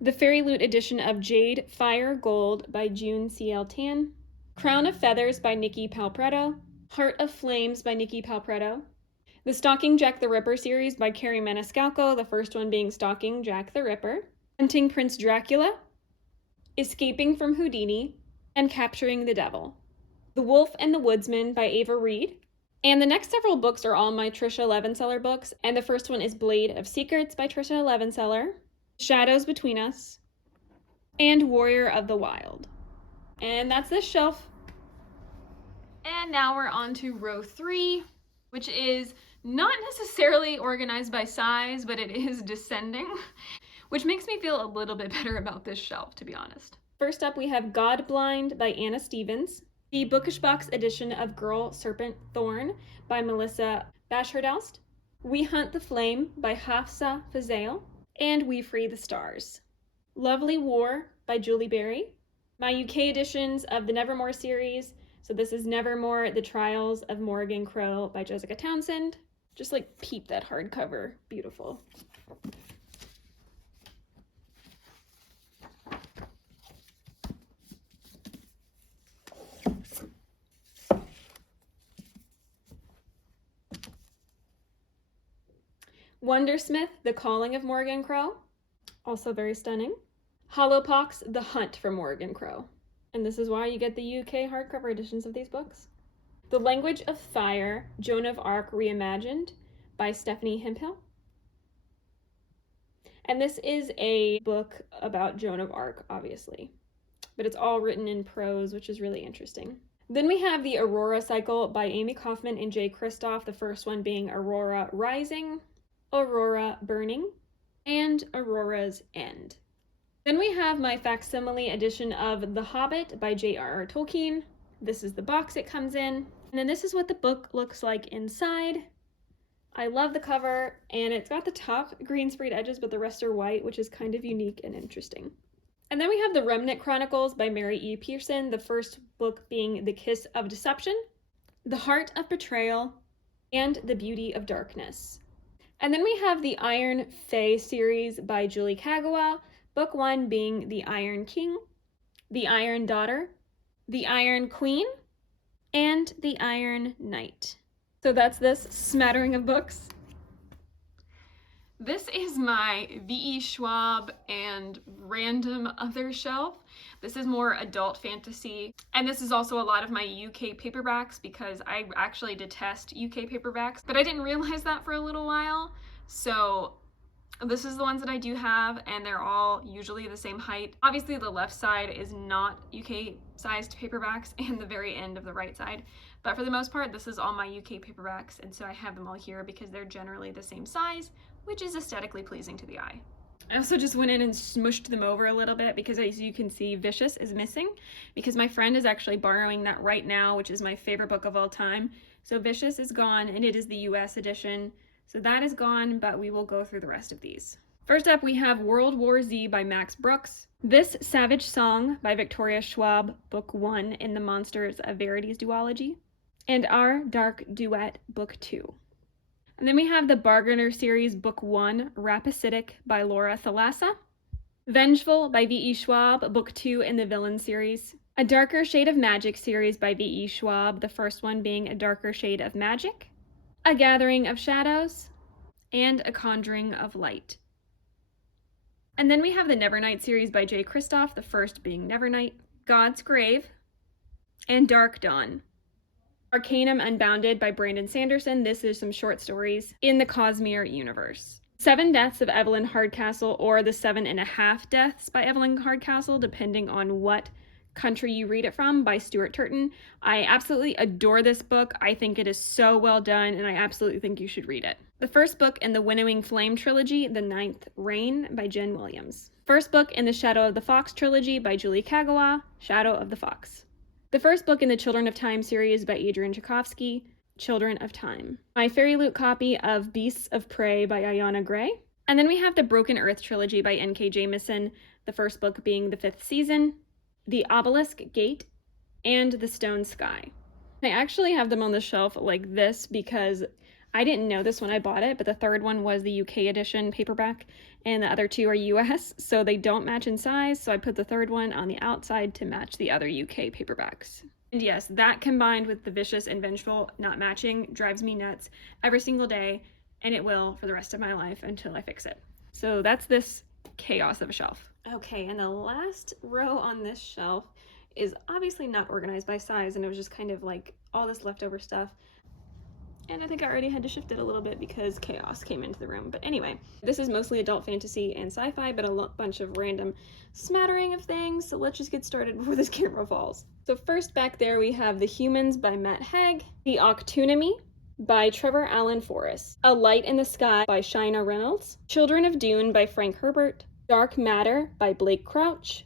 The Fairy Loot edition of Jade, Fire, Gold by June C.L. Tan. Crown of Feathers by Nikki Palpretto. Heart of Flames by Nikki Palpretto. The Stalking Jack the Ripper series by Carrie Maniscalco, the first one being Stalking Jack the Ripper. Hunting Prince Dracula. Escaping from Houdini. And Capturing the Devil. The Wolf and the Woodsman by Ava Reed. And the next several books are all my Trisha Levenseller books, and the first one is Blade of Secrets by Trisha Levenseller, Shadows Between Us, and Warrior of the Wild. And that's this shelf. And now we're on to row 3, which is not necessarily organized by size, but it is descending, which makes me feel a little bit better about this shelf, to be honest. First up, we have God Blind by Anna Stevens. The Bookish Box edition of Girl Serpent Thorn by Melissa Bashhurst, We Hunt the Flame by Hafsa Fazail, and We Free the Stars. Lovely War by Julie Berry. My UK editions of the Nevermore series, so this is Nevermore, The Trials of Morgan Crow by Jessica Townsend. Just like peep that hardcover, beautiful. Wondersmith, The Calling of Morgan Crow, also very stunning. Hollowpox, The Hunt for Morgan Crow. And this is why you get the UK hardcover editions of these books. The Language of Fire, Joan of Arc Reimagined by Stephanie Hemphill. And this is a book about Joan of Arc, obviously. But it's all written in prose, which is really interesting. Then we have the Aurora Cycle by Amy Kaufman and Jay Kristoff, the first one being Aurora Rising, Aurora Burning, and Aurora's End. Then we have my facsimile edition of The Hobbit by J.R.R. Tolkien. This is the box it comes in. And then this is what the book looks like inside. I love the cover, and it's got the top green sprayed edges, but the rest are white, which is kind of unique and interesting. And then we have The Remnant Chronicles by Mary E. Pearson, the first book being The Kiss of Deception, The Heart of Betrayal, and The Beauty of Darkness. And then we have the Iron Fae series by Julie Kagawa, book 1 being The Iron King, The Iron Daughter, The Iron Queen, and The Iron Knight. So that's this smattering of books. This is my V.E. Schwab and random other shelf. This is more adult fantasy. And this is also a lot of my UK paperbacks because I actually detest UK paperbacks, but I didn't realize that for a little while. So this is the ones that I do have, and they're all usually the same height. Obviously the left side is not UK sized paperbacks and the very end of the right side, but for the most part this is all my UK paperbacks, and so I have them all here because they're generally the same size, which is aesthetically pleasing to the eye. I also just went in and smushed them over a little bit because, as you can see, Vicious is missing because my friend is actually borrowing that right now, which is my favorite book of all time. So Vicious is gone, and it is the US edition. So that is gone, but we will go through the rest of these. First up, we have World War Z by Max Brooks. This Savage Song by Victoria Schwab, book 1 in the Monsters of Verities duology. And Our Dark Duet, book 2. And then we have the Bargainer series, book 1, Rapacitic by Laura Thalassa. Vengeful by V.E. Schwab, book 2 in the Villain series. A Darker Shade of Magic series by V.E. Schwab, the first one being A Darker Shade of Magic. A Gathering of Shadows, and A Conjuring of Light. And then we have the Nevernight series by J. Kristoff, the first being Nevernight, God's Grave, and Dark Dawn. Arcanum Unbounded by Brandon Sanderson. This is some short stories in the Cosmere universe. 7 Deaths of Evelyn Hardcastle, or The 7.5 Deaths by Evelyn Hardcastle, depending on what country you read it from, by Stuart Turton. I absolutely adore this book. I think it is so well done, and I absolutely think you should read it. The first book in the Winnowing Flame trilogy, The Ninth Reign by Jen Williams. First book in the Shadow of the Fox trilogy by Julie Kagawa, Shadow of the Fox. The first book in the Children of Time series by Adrian Tchaikovsky, Children of Time. My Fairy Loot copy of Beasts of Prey by Ayana Gray. And then we have the Broken Earth trilogy by N.K. Jemisin, the first book being The Fifth Season, The Obelisk Gate, and The Stone Sky. I actually have them on the shelf like this because I didn't know this when I bought it, but the third one was the UK edition paperback, and the other 2 are US, so they don't match in size, so I put the third one on the outside to match the other UK paperbacks. And yes, that combined with the Vicious and Vengeful not matching drives me nuts every single day, and it will for the rest of my life until I fix it. So that's this chaos of a shelf. Okay, and the last row on this shelf is obviously not organized by size, and it was just kind of like all this leftover stuff. And I think I already had to shift it a little bit because chaos came into the room. But anyway, this is mostly adult fantasy and sci-fi, but a bunch of random smattering of things. So let's just get started before this camera falls. So first back there we have The Humans by Matt Haig, The Octoonomy by Trevor Allen Forrest, A Light in the Sky by Shina Reynolds, Children of Dune by Frank Herbert, Dark Matter by Blake Crouch,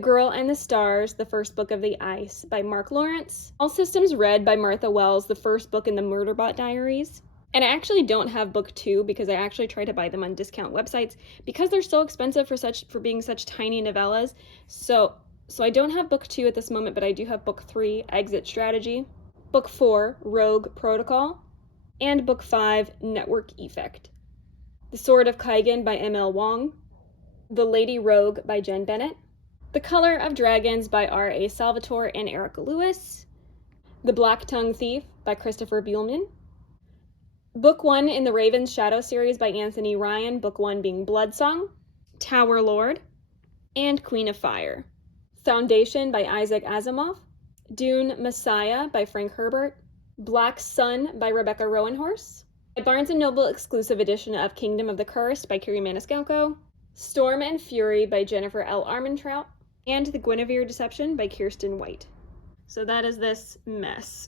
Girl and the Stars, the first book of the Ice by Mark Lawrence, All Systems Red by Martha Wells, the first book in the Murderbot Diaries. And I actually don't have book 2 because I actually try to buy them on discount websites because they're so expensive for being such tiny novellas. So I don't have book 2 at this moment, but I do have book 3, Exit Strategy, book 4, Rogue Protocol, and book 5, Network Effect. The Sword of Kaigan by M.L. Wong, The Lady Rogue by Jen Bennett, The Color of Dragons by R.A. Salvatore and Erica Lewis, The Black Tongue Thief by Christopher Buehlman, Book 1 in the Raven's Shadow series by Anthony Ryan, book 1 being Bloodsong, Tower Lord, and Queen of Fire, Foundation by Isaac Asimov, Dune Messiah by Frank Herbert, Black Sun by Rebecca Roanhorse, a Barnes & Noble exclusive edition of Kingdom of the Cursed by Kiri Maniscalco, Storm and Fury by Jennifer L. Armentrout, and The Guinevere Deception by Kirsten White. So that is this mess.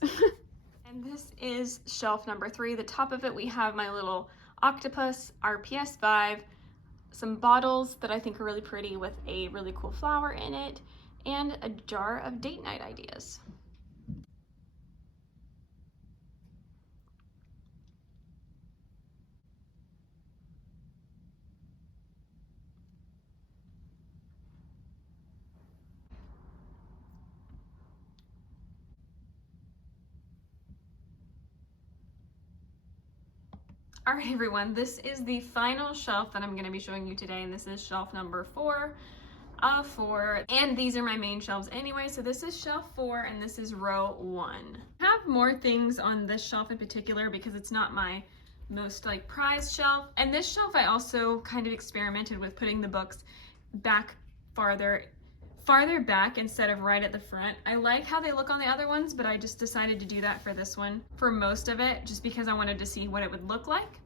And this is shelf number 3. The top of it we have my little octopus, our PS5, some bottles that I think are really pretty with a really cool flower in it, and a jar of date night ideas. All right, everyone, this is the final shelf that I'm going to be showing you today, and this is shelf number 4 of 4, and these are my main shelves anyway. So this is shelf 4 and this is row 1. I have more things on this shelf in particular because it's not my most like prized shelf, and this shelf I also kind of experimented with putting the books back farther back instead of right at the front. I like how they look on the other ones, but I just decided to do that for this one for most of it, just because I wanted to see what it would look like.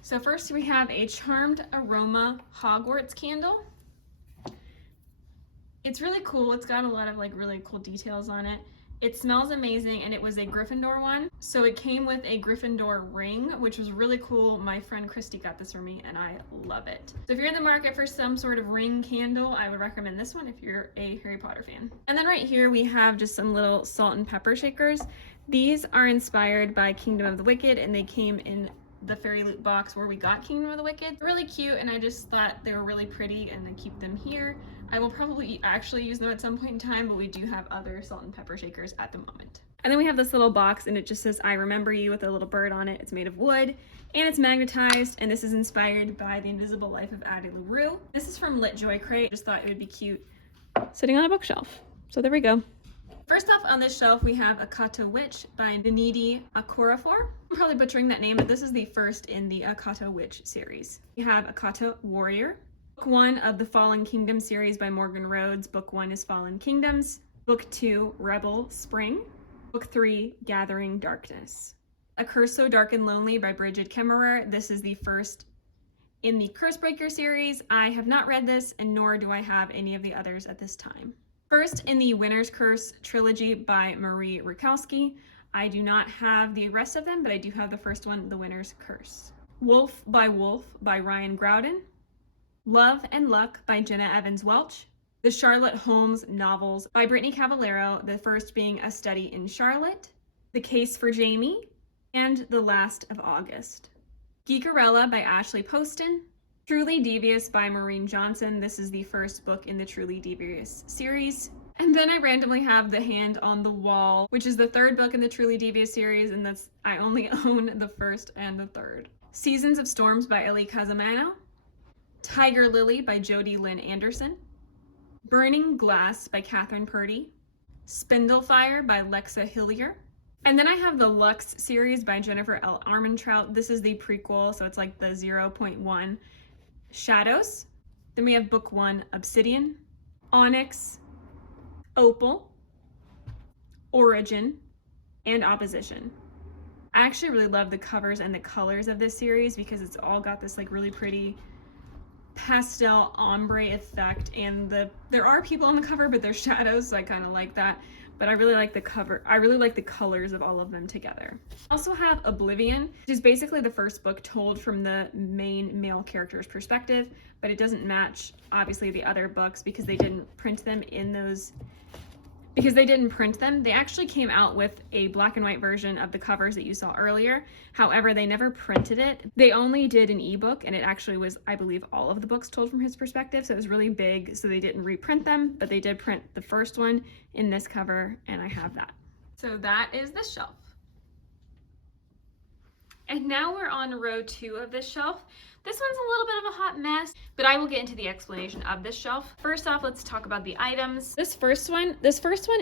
So first we have a Charmed Aroma Hogwarts candle. It's really cool. It's got a lot of like really cool details on it. It smells amazing, and it was a Gryffindor one. So it came with a Gryffindor ring, which was really cool. My friend Christy got this for me and I love it. So if you're in the market for some sort of ring candle, I would recommend this one if you're a Harry Potter fan. And then right here we have just some little salt and pepper shakers. These are inspired by Kingdom of the Wicked, and they came in the Fairy Loot box where we got Kingdom of the Wicked. Really cute, and I just thought they were really pretty, and I keep them here. I will probably actually use them at some point in time, but we do have other salt and pepper shakers at the moment. And then we have this little box, and it just says I remember you with a little bird on it. It's made of wood and it's magnetized, and this is inspired by The Invisible Life of Addie LaRue. This is from Lit Joy Crate. I just thought it would be cute sitting on a bookshelf. So there we go. First off on this shelf we have Akato Witch by Benidi Okorafor. I'm probably butchering that name, but this is the first in the Akato Witch series. We have Akato Warrior. Book 1 of the Fallen Kingdom series by Morgan Rhodes. Book 1 is Fallen Kingdoms. Book 2, Rebel Spring. Book 3, Gathering Darkness. A Curse So Dark and Lonely by Brigid Kemmerer. This is the first in the Cursebreaker series. I have not read this, and nor do I have any of the others at this time. First in the Winter's Curse trilogy by Marie Rukowski. I do not have the rest of them, but I do have the first one, The Winter's Curse. Wolf by Ryan Groudon. Love and Luck by Jenna Evans Welch. The Charlotte Holmes novels by Brittany Cavallero, the first being A Study in Charlotte. The Case for Jamie, and The Last of August. Geekerella by Ashley Poston. Truly Devious by Maureen Johnson. This is the first book in the Truly Devious series. And then I randomly have The Hand on the Wall, which is the third book in the Truly Devious series, and I only own the first and the third. Seasons of Storms by Ellie Casamano. Tiger Lily by Jodi Lynn Anderson. Burning Glass by Catherine Purdy. Spindlefire by Lexa Hillier. And then I have the Lux series by Jennifer L. Armentrout. This is the prequel, so it's like the 0.1 Shadows. Then we have book 1, Obsidian, Onyx, Opal, Origin, and Opposition. I actually really love the covers and the colors of this series because it's all got this like really pretty pastel ombre effect, and there are people on the cover, but they're shadows, so I kind of like that. But I really like the cover. I really like the colors of all of them together. I also have Oblivion, which is basically the first book told from the main male character's perspective, but it doesn't match obviously the other books because they didn't print them in those. They actually came out with a black and white version of the covers that you saw earlier. However, they never printed it. They only did an ebook, and it actually was, I believe, all of the books told from his perspective, so it was really big, so they didn't reprint them, but they did print the first one in this cover, and I have that. So that is the shelf. And now we're on row 2 of this shelf. This one's a little bit of a hot mess, but I will get into the explanation of this shelf. First off, let's talk about the items. This first one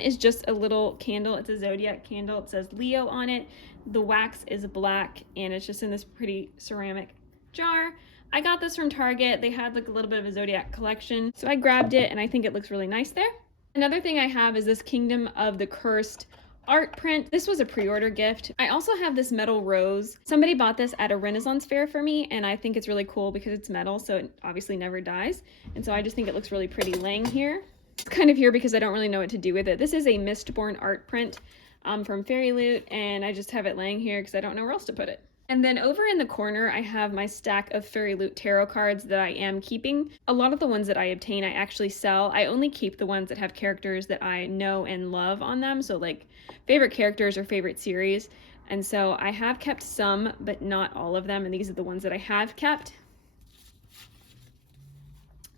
is just a little candle. It's a zodiac candle. It says Leo on it. The wax is black, and it's just in this pretty ceramic jar. I got this from Target. They had like a little bit of a zodiac collection, so I grabbed it, and I think it looks really nice there. Another thing I have is this Kingdom of the Cursed art print. This was a pre-order gift. I also have this metal rose. Somebody bought this at a Renaissance fair for me, and I think it's really cool because it's metal, so it obviously never dies. And so I just think it looks really pretty laying here. It's kind of here because I don't really know what to do with it. This is a Mistborn art print from Fairy Loot, and I just have it laying here because I don't know where else to put it. And then over in the corner, I have my stack of Fairy Loot tarot cards that I am keeping. A lot of the ones that I obtain, I actually sell. I only keep the ones that have characters that I know and love on them. So like favorite characters or favorite series. And so I have kept some, but not all of them. And these are the ones that I have kept.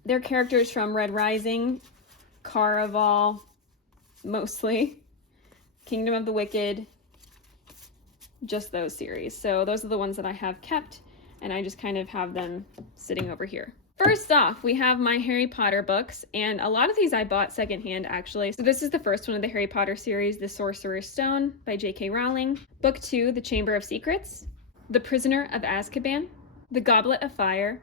They're characters from Red Rising, Caraval, mostly, Kingdom of the Wicked, just those series. So those are the ones that I have kept. and I just kind of have them sitting over here. First off, we have my Harry Potter books, and a lot of these I bought secondhand actually. So this is the first one of the Harry Potter series, The Sorcerer's Stone by J.K. Rowling. Book 2, The Chamber of Secrets, The Prisoner of Azkaban, The Goblet of Fire,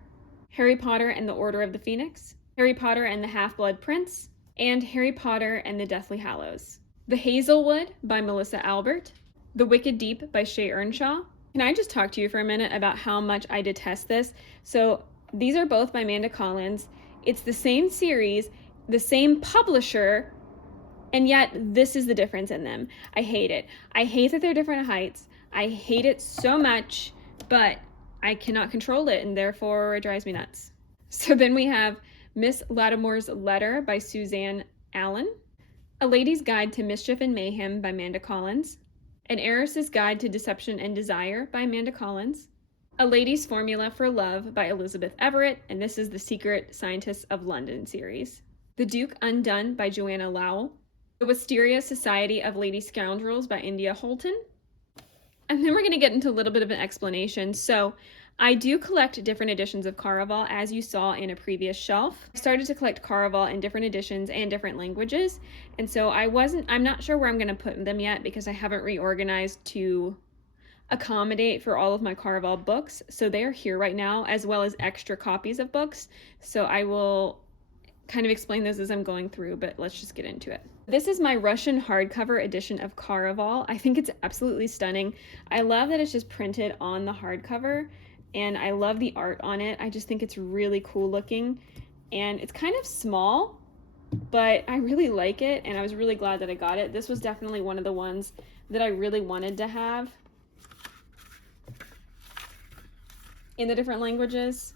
Harry Potter and the Order of the Phoenix, Harry Potter and the Half-Blood Prince, and Harry Potter and the Deathly Hallows. The Hazelwood by Melissa Albert, The Wicked Deep by Shay Earnshaw. Can I just talk to you for a minute about how much I detest this? So these are both by Amanda Collins. It's the same series, the same publisher, and yet this is the difference in them. I hate it. I hate that they're different heights. I hate it so much, but I cannot control it, and therefore it drives me nuts. So then we have Miss Lattimore's Letter by Suzanne Allen, A Lady's Guide to Mischief and Mayhem by Amanda Collins, An Heiress's Guide to Deception and Desire by Amanda Collins, A Lady's Formula for Love by Elizabeth Everett, and this is the Secret Scientists of London series. The Duke Undone by Joanna Lowell, The Wisteria Society of Lady Scoundrels by India Holton. And then we're going to get into a little bit of an explanation. So I do collect different editions of Caraval, as you saw in a previous shelf. I started to collect Caraval in different editions and different languages, and so I'm not sure where I'm going to put them yet because I haven't reorganized to accommodate for all of my Caraval books. So they are here right now, as well as extra copies of books. So I will kind of explain those as I'm going through, but let's just get into it. This is my Russian hardcover edition of Caraval. I think it's absolutely stunning. I love that it's just printed on the hardcover, and I love the art on it. I just think it's really cool looking, and it's kind of small, but I really like it, and I was really glad that I got it. This was definitely one of the ones that I really wanted to have in the different languages.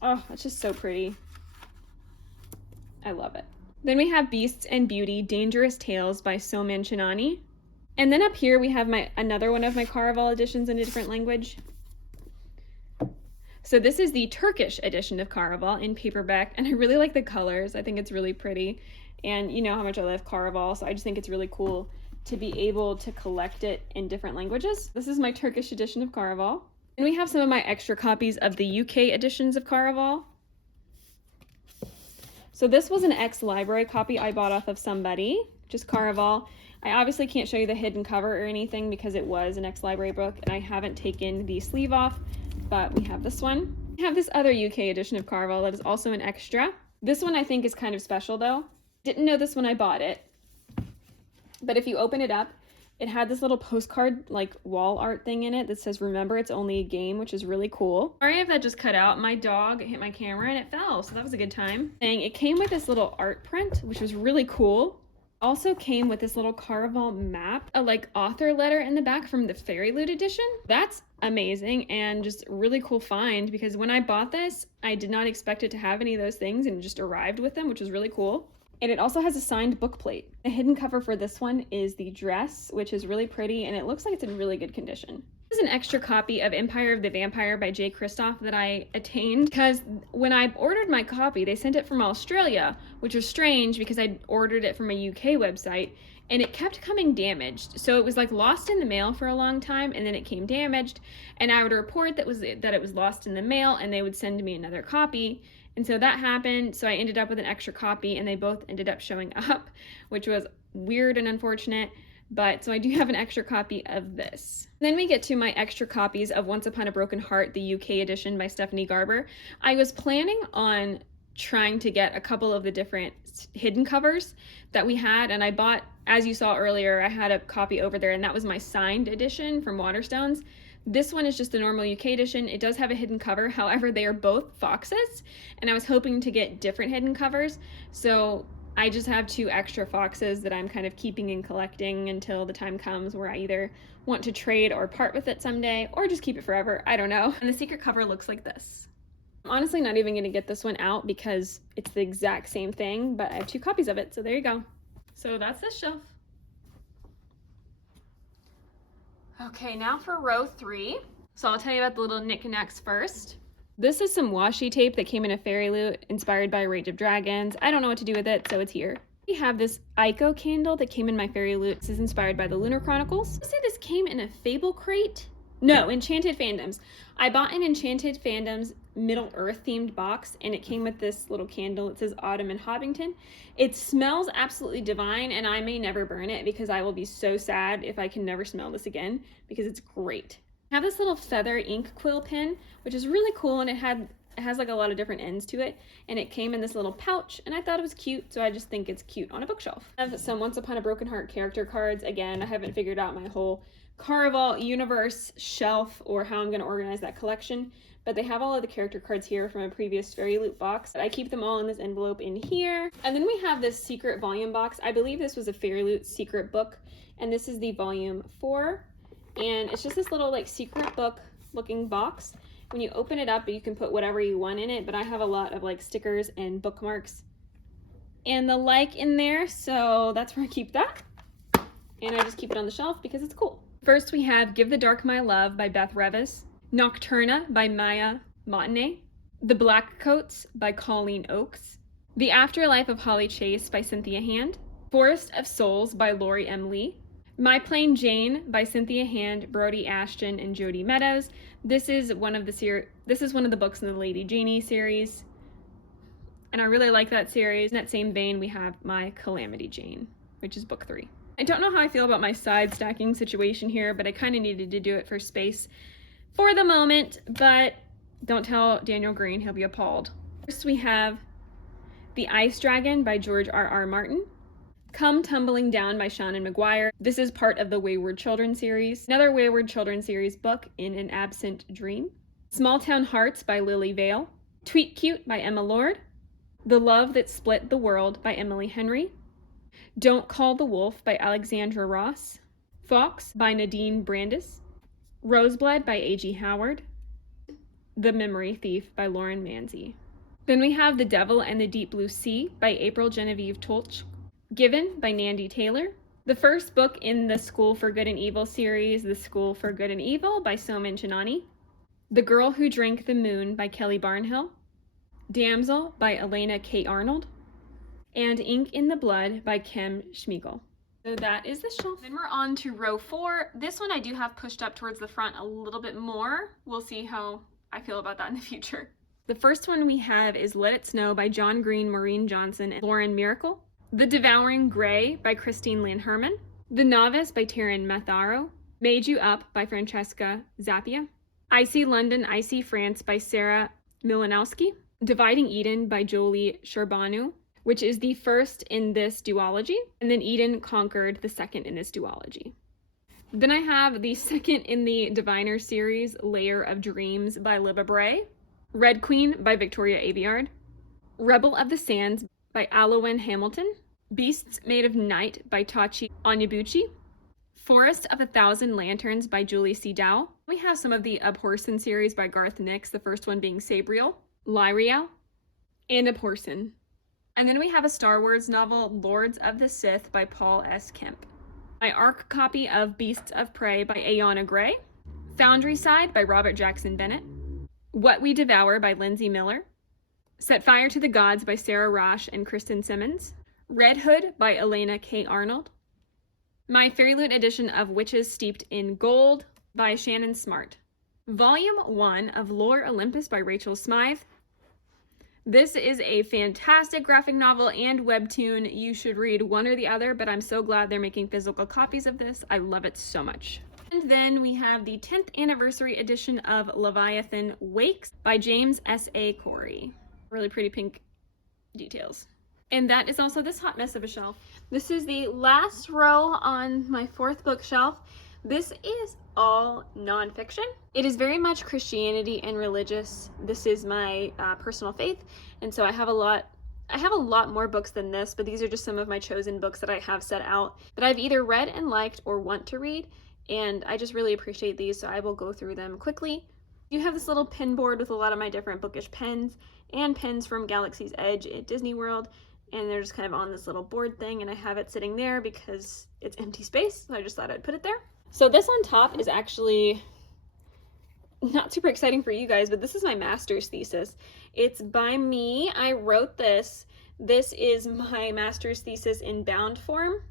Oh, it's just so pretty. I love it. Then we have Beasts and Beauty, Dangerous Tales by Soman Chinani. And then up here we have another one of my Caraval editions in a different language. So this is the Turkish edition of Caraval in paperback, and I really like the colors. I think it's really pretty. And you know how much I love Caraval, so I just think it's really cool to be able to collect it in different languages. This is my Turkish edition of Caraval. And we have some of my extra copies of the UK editions of Caraval. So this was an ex-library copy I bought off of somebody, just Caraval. I obviously can't show you the hidden cover or anything because it was an ex-library book and I haven't taken the sleeve off, but we have this one. We have this other UK edition of Caraval that is also an extra. This one I think is kind of special though. Didn't know this when I bought it, but if you open it up, it had this little postcard like wall art thing in it that says, "Remember, it's only a game," which is really cool. Sorry if that just cut out. My dog hit my camera and it fell, so that was a good time. And it came with this little art print, which was really cool. Also came with this little Caraval map, a like author letter in the back from the Fairy Loot edition. That's amazing and just really cool find because when I bought this, I did not expect it to have any of those things and it just arrived with them, which was really cool. And it also has a signed book plate. The hidden cover for this one is the dress, which is really pretty, and it looks like it's in really good condition. This is an extra copy of Empire of the Vampire by Jay Kristoff that I attained because when I ordered my copy, they sent it from Australia, which was strange because I ordered it from a UK website, and it kept coming damaged. So it was like lost in the mail for a long time, and then it came damaged, and I would report that it was lost in the mail, and they would send me another copy. And so that happened, so I ended up with an extra copy, and they both ended up showing up, which was weird and unfortunate, but so I do have an extra copy of this. Then we get to my extra copies of Once Upon a Broken Heart, the UK edition by Stephanie Garber. I was planning on trying to get a couple of the different hidden covers that we had, and I bought, as you saw earlier, I had a copy over there, and that was my signed edition from Waterstones. This one is just the normal UK edition. It does have a hidden cover, however, they are both foxes, and I was hoping to get different hidden covers, so I just have 2 extra foxes that I'm kind of keeping and collecting until the time comes where I either want to trade or part with it someday, or just keep it forever, I don't know. And the secret cover looks like this. I'm honestly not even going to get this one out because it's the exact same thing, but I have 2 copies of it, so there you go. So that's this shelf. Okay, now for row 3. So I'll tell you about the little knickknacks first. This is some washi tape that came in a Fairy Loot inspired by Rage of Dragons. I don't know what to do with it, so it's here. We have this Ico candle that came in my Fairy Loot. This is inspired by the Lunar Chronicles. I'll say this came in a Fable crate, No, Enchanted Fandoms. I bought an Enchanted Fandoms Middle-earth themed box, and it came with this little candle. It says Autumn in Hobbington. It smells absolutely divine, and I may never burn it because I will be so sad if I can never smell this again, because it's great. I have this little feather ink quill pen, which is really cool, and it has like a lot of different ends to it, and it came in this little pouch, and I thought it was cute, so I just think it's cute on a bookshelf. I have some Once Upon a Broken Heart character cards. Again, I haven't figured out my whole Caraval universe shelf or how I'm going to organize that collection, but they have all of the character cards here from a previous Fairy Loot box. I keep them all in this envelope in here. And then we have this secret volume box. I believe this was a Fairy Loot secret book, and this is the volume 4, and it's just this little like secret book looking box. When you open it up, you can put whatever you want in it, but I have a lot of like stickers and bookmarks and the like in there, so that's where I keep that. And I just keep it on the shelf because it's cool. First we have Give the Dark My Love by Beth Revis, Nocturna by Maya Montagne, The Black Coats by Colleen Oakes, The Afterlife of Holly Chase by Cynthia Hand, Forest of Souls by Lori M. Lee, My Plain Jane by Cynthia Hand, Brody Ashton, and Jody Meadows. This is one of the books in the Lady Janie series, and I really like that series. In that same vein, we have My Calamity Jane, which is book 3. I don't know how I feel about my side stacking situation here, but I kind of needed to do it for space for the moment, but don't tell Daniel Green, he'll be appalled. First we have The Ice Dragon by George R.R. Martin, Come Tumbling Down by Shannon McGuire. This is part of the Wayward Children series. Another Wayward Children series book, In an Absent Dream. Small Town Hearts by Lily Vale, Tweet Cute by Emma Lord, The Love That Split the World by Emily Henry, Don't Call the Wolf by Alexandra Ross, Fox by Nadine Brandis, Roseblood by A.G. Howard, The Memory Thief by Lauren Manzi. Then we have The Devil and the Deep Blue Sea by April Genevieve Tolch, Given by Nandi Taylor, the first book in the School for Good and Evil series, The School for Good and Evil by Soman Chinani, The Girl Who Drank the Moon by Kelly Barnhill, Damsel by Elena K. Arnold, and Ink in the Blood by Kim Schmiegel. So that is the shelf. Then we're on to row 4. This one I do have pushed up towards the front a little bit more. We'll see how I feel about that in the future. The first one we have is Let It Snow by John Green, Maureen Johnson, and Lauren Miracle. The Devouring Grey by Christine Lynn Herman. The Novice by Taryn Matharo. Made You Up by Francesca Zappia. Icy London, Icy France by Sarah Milanowski. Dividing Eden by Jolie Charbonneau, which is the first in this duology, and then Eden Conquered, the second in this duology. Then I have the second in the Diviner series, Layer of Dreams by Libba Bray, Red Queen by Victoria Aveyard, Rebel of the Sands by Alowen Hamilton, Beasts Made of Night by Tachi Onyebuchi, Forest of a Thousand Lanterns by Julie C. Dow. We have some of the Abhorsen series by Garth Nix, the first one being Sabriel, Lyriel, and Abhorsen. And then we have a Star Wars novel, Lords of the Sith by Paul S. Kemp. My ARC copy of Beasts of Prey by Ayanna Gray, Foundry Side by Robert Jackson Bennett, What We Devour by Lindsay Miller, Set Fire to the Gods by Sarah Rosh and Kristen Simmons, Red Hood by Elena K. Arnold, my Fairy Loot edition of Witches Steeped in Gold by Shannon Smart, Volume 1 of Lore Olympus by Rachel Smythe. This is a fantastic graphic novel and webtoon. You should read one or the other, but I'm so glad they're making physical copies of this. I love it so much. And then we have the 10th anniversary edition of Leviathan Wakes by James S.A. Corey. Really pretty pink details. And that is also this hot mess of a shelf. This is the last row on my 4th bookshelf. This is all nonfiction. It is very much Christianity and religious. This is my personal faith, and so I have a lot more books than this, but these are just some of my chosen books that I have set out that I've either read and liked or want to read, and I just really appreciate these, so I will go through them quickly. You have this little pin board with a lot of my different bookish pens and pens from Galaxy's Edge at Disney World, and they're just kind of on this little board thing, and I have it sitting there because it's empty space, so I just thought I'd put it there. So this on top is actually not super exciting for you guys, but this is my master's thesis. It's by me. I wrote this. This is my master's thesis in bound form.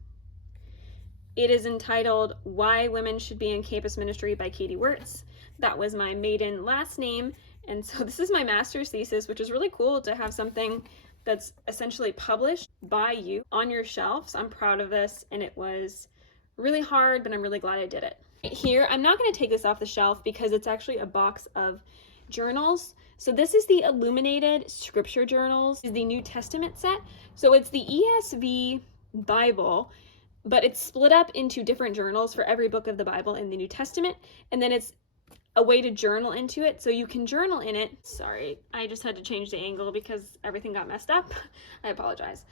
It is entitled Why Women Should Be in Campus Ministry by Katie Wirtz. That was my maiden last name. And so this is my master's thesis, which is really cool to have something that's essentially published by you on your shelf. So I'm proud of this, and it was really hard, but I'm really glad I did it. Here, I'm not going to take this off the shelf because it's actually a box of journals. So this is the Illuminated Scripture Journals, is the New Testament set. So it's the ESV Bible, but it's split up into different journals for every book of the Bible in the New Testament, and then it's a way to journal into it, so you can journal in it. Sorry, I just had to change the angle because everything got messed up. I apologize.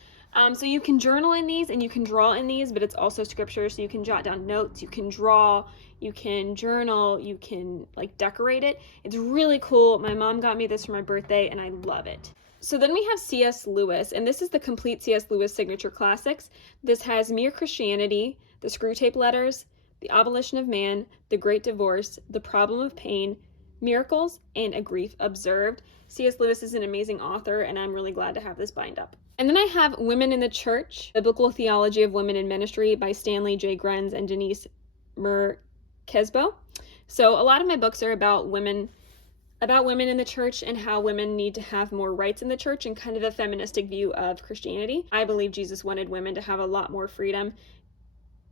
So you can journal in these and you can draw in these, but it's also scripture, so you can jot down notes, you can draw, you can journal, you can like decorate it. It's really cool. My mom got me this for my birthday and I love it. So then we have C.S. Lewis, and this is the complete C.S. Lewis Signature Classics. This has Mere Christianity, The Screwtape Letters, The Abolition of Man, The Great Divorce, The Problem of Pain, Miracles, and A Grief Observed. C.S. Lewis is an amazing author, and I'm really glad to have this bind up. And then I have Women in the Church, Biblical Theology of Women in Ministry by Stanley J. Grenz and Denise Merkesbo. So a lot of my books are about women in the church and how women need to have more rights in the church and kind of a feministic view of Christianity. I believe Jesus wanted women to have a lot more freedom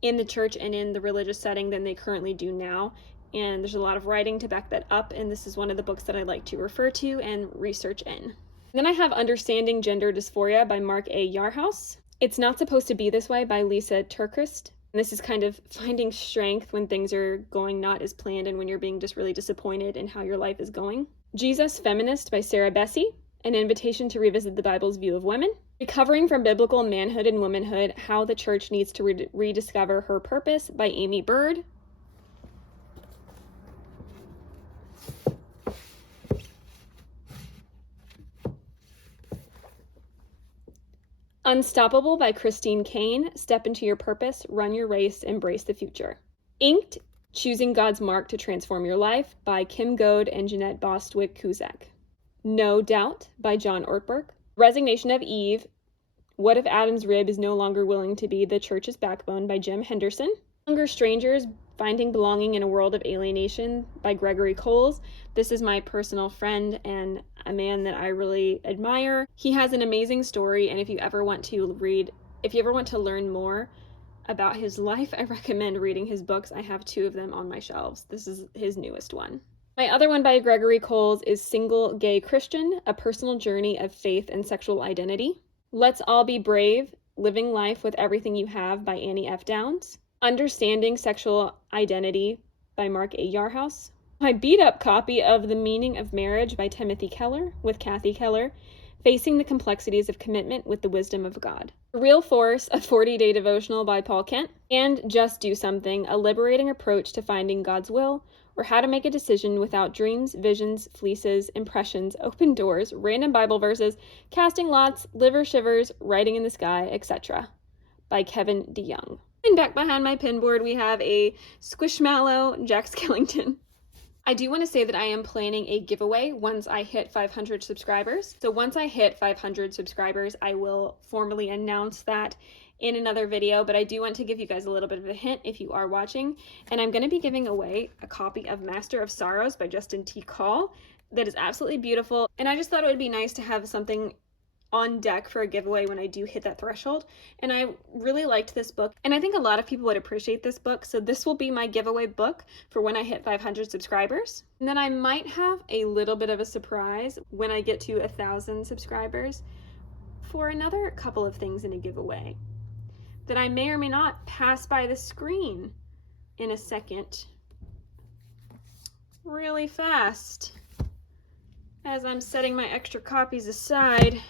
in the church and in the religious setting than they currently do now. And there's a lot of writing to back that up, and this is one of the books that I like to refer to and research in. Then I have Understanding Gender Dysphoria by Mark A. Yarhouse. It's Not Supposed to Be This Way by Lisa Turkrist. And this is kind of finding strength when things are going not as planned and when you're being just really disappointed in how your life is going. Jesus Feminist by Sarah Bessey, an invitation to revisit the Bible's view of women. Recovering from Biblical Manhood and Womanhood, How the Church Needs to Rediscover Her Purpose by Amy Bird. Unstoppable by Christine Kane, Step into Your Purpose, Run Your Race, Embrace the Future. Inked, Choosing God's Mark to Transform Your Life by Kim Goad and Jeanette Bostwick-Kuzak. No Doubt by John Ortberg. Resignation of Eve, What If Adam's Rib is No Longer Willing to Be the Church's Backbone by Jim Henderson. Longer Strangers, Finding Belonging in a World of Alienation by Gregory Coles. This is my personal friend and a man that I really admire. He has an amazing story, and if you ever want to learn more about his life, I recommend reading his books. I have 2 of them on my shelves. This is his newest one. My other one by Gregory Coles is Single Gay Christian, A Personal Journey of Faith and Sexual Identity. Let's All Be Brave, Living Life with Everything You Have by Annie F. Downs. Understanding Sexual Identity by Mark A. Yarhouse. My beat-up copy of The Meaning of Marriage by Timothy Keller with Kathy Keller. Facing the Complexities of Commitment with the Wisdom of God. The Real Force, a 40-day devotional by Paul Kent. And Just Do Something, a liberating approach to finding God's will, or how to make a decision without dreams, visions, fleeces, impressions, open doors, random Bible verses, casting lots, liver shivers, writing in the sky, etc. by Kevin DeYoung. And back behind my pinboard, we have a Squishmallow Jack Skellington. I do want to say that I am planning a giveaway once I hit 500 subscribers. So once I hit 500 subscribers, I will formally announce that in another video, but I do want to give you guys a little bit of a hint if you are watching. And I'm going to be giving away a copy of Master of Sorrows by Justin T. Call that is absolutely beautiful. And I just thought it would be nice to have something on deck for a giveaway when I do hit that threshold. And I really liked this book, and I think a lot of people would appreciate this book, so this will be my giveaway book for when I hit 500 subscribers. And then I might have a little bit of a surprise when I get to 1,000 subscribers for another couple of things in a giveaway that I may or may not pass by the screen in a second really fast as I'm setting my extra copies aside.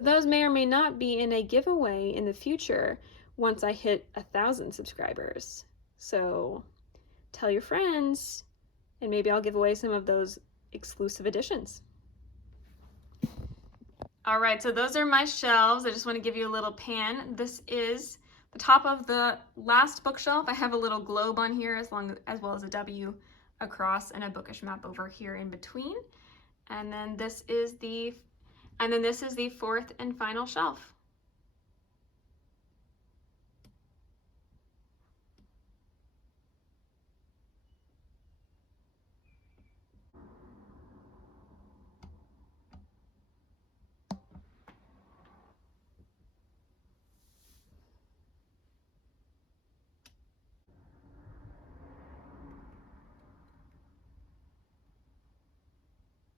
Those may or may not be in a giveaway in the future once I hit 1,000 subscribers. So tell your friends, and maybe I'll give away some of those exclusive editions. All right, so those are my shelves. I just want to give you a little pan. This is the top of the last bookshelf. I have a little globe on here as well as a W across and a bookish map over here in between. And then this is the fourth and final shelf.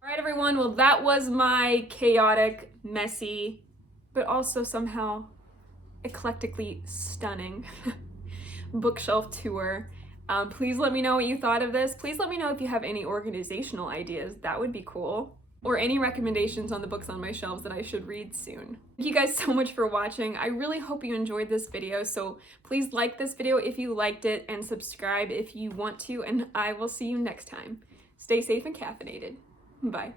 All right, everyone, well, that was my chaotic, messy, but also somehow eclectically stunning bookshelf tour. Please let me know what you thought of this. Please let me know if you have any organizational ideas. That would be cool. Or any recommendations on the books on my shelves that I should read soon. Thank you guys so much for watching. I really hope you enjoyed this video, so please like this video if you liked it and subscribe if you want to, and I will see you next time. Stay safe and caffeinated. Bye.